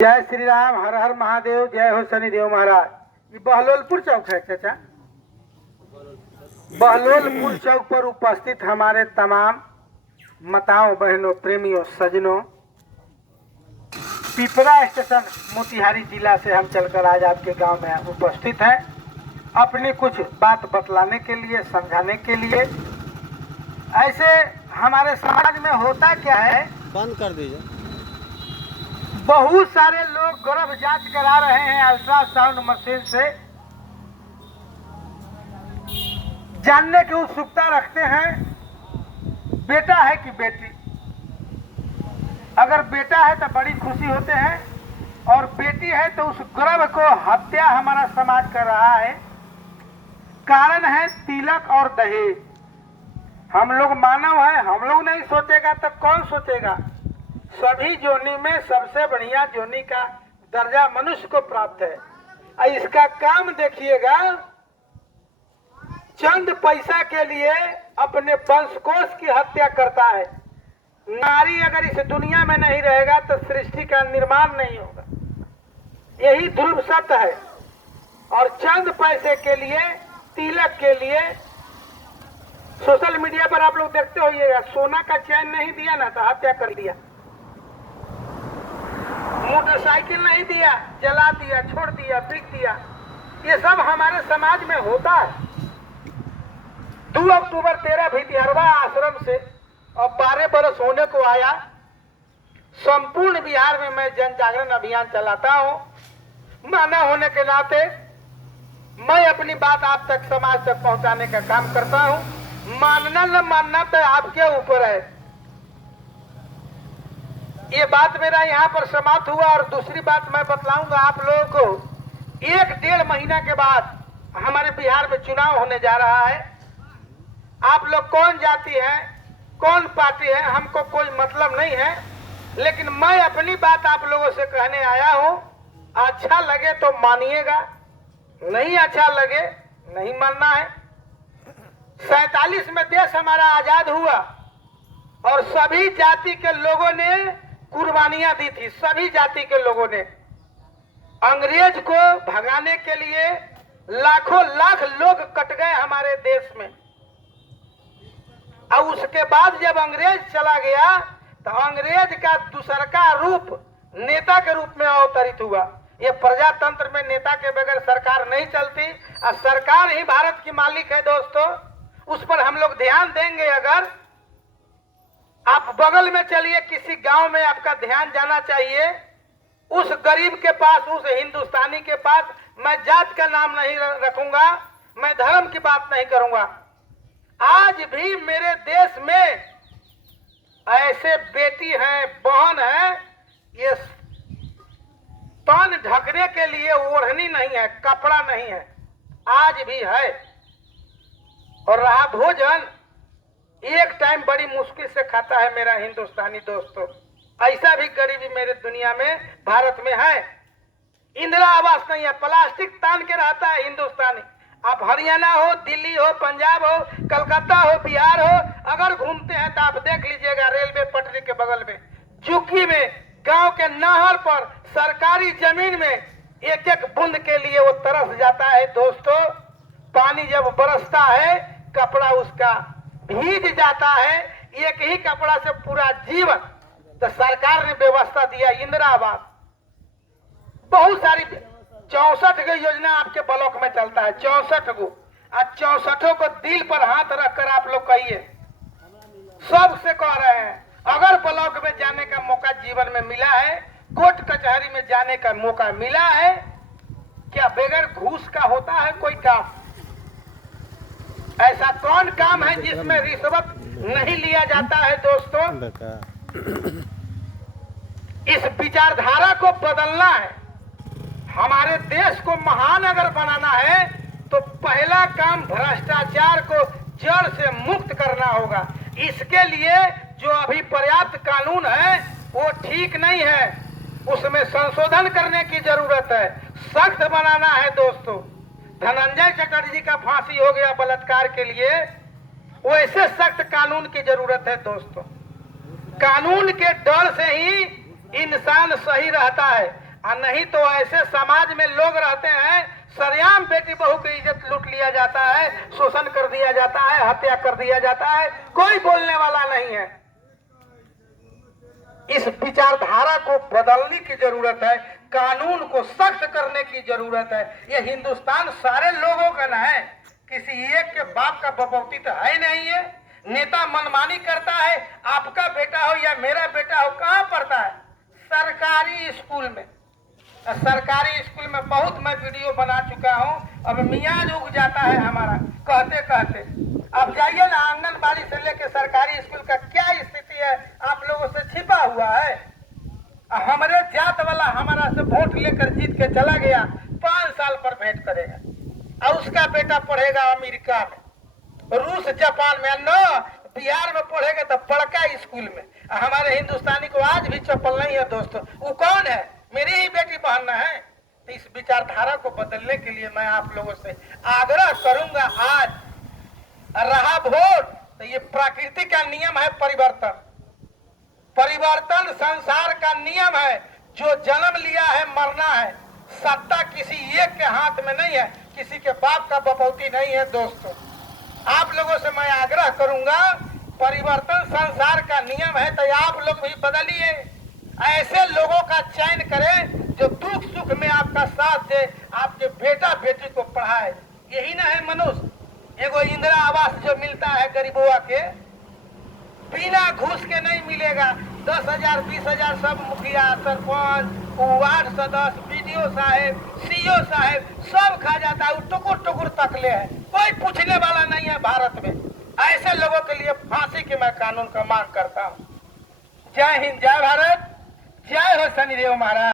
जय श्री राम, हर हर महादेव, जय हो शनिदेव महाराज। ये बहलोलपुर चौक है चाचा। बहलोलपुर चौक पर उपस्थित हमारे तमाम माताओं, बहनों, प्रेमियों, सजनों, पिपरा स्टेशन मोतिहारी जिला से हम चलकर आज आपके गांव में उपस्थित हैं अपनी कुछ बात बतलाने के लिए, समझाने के लिए। ऐसे हमारे समाज में होता क्या है, बंद कर दीजिए। बहुत सारे लोग गर्भ जांच करा रहे हैं अल्ट्रासाउंड मशीन से, जानने की उत्सुकता रखते हैं बेटा है कि बेटी। अगर बेटा है तो बड़ी खुशी होते हैं और बेटी है तो उस गर्भ को हत्या हमारा समाज कर रहा है। कारण है तिलक और दहेज। हम लोग मानव है, हम लोग नहीं सोचेगा तो कौन सोचेगा। सभी जोनी में सबसे बढ़िया जोनी का दर्जा मनुष्य को प्राप्त है। इसका काम देखिएगा, चंद पैसा के लिए अपने वंशकोश की हत्या करता है। नारी अगर इस दुनिया में नहीं रहेगा तो सृष्टि का निर्माण नहीं होगा, यही ध्रुव सत्य है। और चंद पैसे के लिए, तिलक के लिए, सोशल मीडिया पर आप लोग देखते होइएगा, सोना का चैन नहीं दिया ना तो हत्या कर दिया, मोटरसाइकिल नहीं दिया जला दिया, छोड़ दिया, बिक दिया। ये सब हमारे समाज में होता है। 2 अक्टूबर 13 भितिहरवा आश्रम से और 12 बरस होने को आया। संपूर्ण बिहार में मैं जन जागरण अभियान चलाता हूँ। मानव होने के नाते मैं अपनी बात आप तक, समाज तक पहुंचाने का काम करता हूँ। मानना न मानना तो आपके ऊपर है। ये बात मेरा यहाँ पर समाप्त हुआ। और दूसरी बात मैं बतलाऊंगा आप लोगों को। 1-1.5 महीना के बाद हमारे बिहार में चुनाव होने जा रहा है। आप लोग कौन जाति है, कौन पार्टी है, हमको कोई मतलब नहीं है, लेकिन मैं अपनी बात आप लोगों से कहने आया हूँ। अच्छा लगे तो मानिएगा, नहीं अच्छा लगे नहीं मानना है। 47 में देश हमारा आजाद हुआ और सभी जाति के लोगों ने कुर्बानियां दी थी। सभी जाति के लोगों ने अंग्रेज को भगाने के लिए लाखों लाख लोग कट गए हमारे देश में। और उसके बाद जब अंग्रेज चला गया तो अंग्रेज का दूसरा का रूप नेता के रूप में अवतरित हुआ। ये प्रजातंत्र में नेता के बगैर सरकार नहीं चलती और सरकार ही भारत की मालिक है दोस्तों। उस पर हम लोग ध्यान देंगे। अगर आप बगल में चलिए, किसी गांव में आपका ध्यान जाना चाहिए, उस गरीब के पास, उस हिंदुस्तानी के पास, मैं जात का नाम नहीं रखूंगा, मैं धर्म की बात नहीं करूंगा। आज भी मेरे देश में ऐसे बेटी हैं, बहन है, ये तन ढकने के लिए ओढ़नी नहीं है, कपड़ा नहीं है, आज भी है। और रहा भोजन, एक टाइम बड़ी मुश्किल से खाता है मेरा हिंदुस्तानी दोस्तों। ऐसा भी गरीबी मेरे दुनिया में, भारत में है। इंदिरा आवास नहीं है, प्लास्टिक तान के रहता है हिंदुस्तानी। आप हरियाणा हो, दिल्ली हो, पंजाब हो, कलकत्ता हो, बिहार हो, अगर घूमते हैं तो आप देख लीजिएगा रेलवे पटरी के बगल में, चुकी में, गांव के नहर पर, सरकारी जमीन में एक एक बूंद के लिए वो तरस जाता है दोस्तों। पानी जब बरसता है, कपड़ा उसका भीग जाता है, एक ही कपड़ा से पूरा जीवन। तो सरकार ने व्यवस्था दिया इंदिरा आवास, बहुत सारी 64 गो योजना आपके ब्लॉक में चलता है, 64 गो। और 64 को दिल पर हाथ रखकर आप लोग कहिए, सबसे कह रहे हैं, अगर ब्लॉक में जाने का मौका जीवन में मिला है, कोर्ट कचहरी में जाने का मौका मिला है, क्या बगैर घूस का होता है कोई काम? ऐसा कौन काम है जिसमें रिश्वत नहीं लिया जाता है दोस्तों? इस विचारधारा को बदलना है। हमारे देश को महान अगर बनाना है तो पहला काम भ्रष्टाचार को जड़ से मुक्त करना होगा। इसके लिए जो अभी पर्याप्त कानून है वो ठीक नहीं है, उसमें संशोधन करने की जरूरत है, सख्त बनाना है दोस्तों। धनंजय चटर्जी का फांसी हो गया बलात्कार के लिए, वैसे सख्त कानून की जरूरत है दोस्तों। कानून के डर से ही इंसान सही रहता है। और नहीं तो ऐसे समाज में लोग रहते हैं, सरेआम बेटी बहू की इज्जत लूट लिया जाता है, शोषण कर दिया जाता है, हत्या कर दिया जाता है, कोई बोलने वाला नहीं है। इस विचारधारा को बदलने की जरूरत है, कानून को सख्त करने की जरूरत है। ये हिंदुस्तान सारे लोगों का न है, किसी एक के बाप का बपौती तो है नहीं है। नेता मनमानी करता है, आपका बेटा हो या मेरा बेटा हो, कहाँ पढ़ता है? सरकारी स्कूल में। सरकारी स्कूल में बहुत मैं वीडियो बना चुका हूँ, अब मियाज उग जाता है हमारा कहते कहते। अब जाइए ना, आंगनबाड़ी से लेके सरकारी स्कूल का क्या स्थिति है आप लोगों से छिपा हुआ है। हमारे जात वाला हमारा से वोट लेकर जीत के चला गया, 5 साल पर भेंट करेगा और उसका बेटा पढ़ेगा अमेरिका में, रूस, जापान में, न बिहार में पढ़ेगा तो बड़का स्कूल में। हमारे हिंदुस्तानी को आज भी चप्पल नहीं है दोस्तों। वो कौन है? मेरी ही बेटी बहन है। तो इस विचारधारा को बदलने के लिए मैं आप लोगों से आग्रह करूंगा। आज रहा वोट तो ये प्रकृति का नियम है, परिवर्तन। परिवर्तन संसार का नियम है। जो जन्म लिया है मरना है। सत्ता किसी एक के हाथ में नहीं है, किसी के बाप का बपौती नहीं है दोस्तों। आप लोगों से मैं आग्रह करूंगा, परिवर्तन संसार का नियम है, तो आप लोग भी बदलिए। ऐसे लोगों का चयन करें जो दुख सुख में आपका साथ दे, आपके बेटा बेटी को पढ़ाए। यही ना है मनुष्य। एगो इंदिरा आवास जो मिलता है गरीबों के, बिना घूस के नहीं मिलेगा। 10,000 20,000 सब मुखिया, सरपंच, वार्ड सदस्य, बीडीओ साहब, सीओ साहब सब खा जाता है। टुकुर टुकुर तकले है, कोई पूछने वाला नहीं है भारत में। ऐसे लोगों के लिए फांसी की मैं कानून का मांग करता हूँ। जय हिंद, जय भारत, जय हो शनिदेव महाराज।